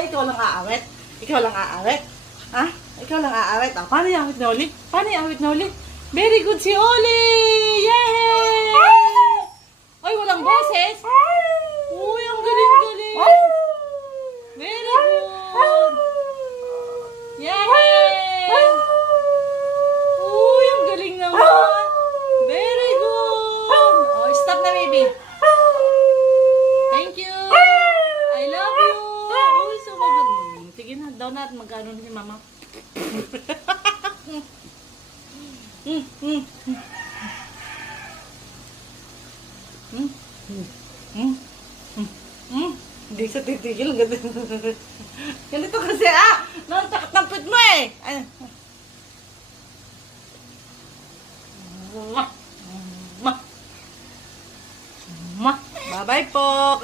Ay, ikaw lang aawit. Ikaw lang aawit. Ha? Ikaw lang aawit. Ah, paano yung awit na ulit? Paano yung awit na ulit? Very good si Oli! Yay! Ay, walang boses. Uy, ang galing-galing. Very good. Yay! Uy, ang galing naman. Very good. Oh, stop na, baby. Thank you. I love you. Uy, so maganda. Sige na, daw na at magkano si mama. Hindi sa titigil. Ganito kasi nantakot mo eh. Bye-bye po.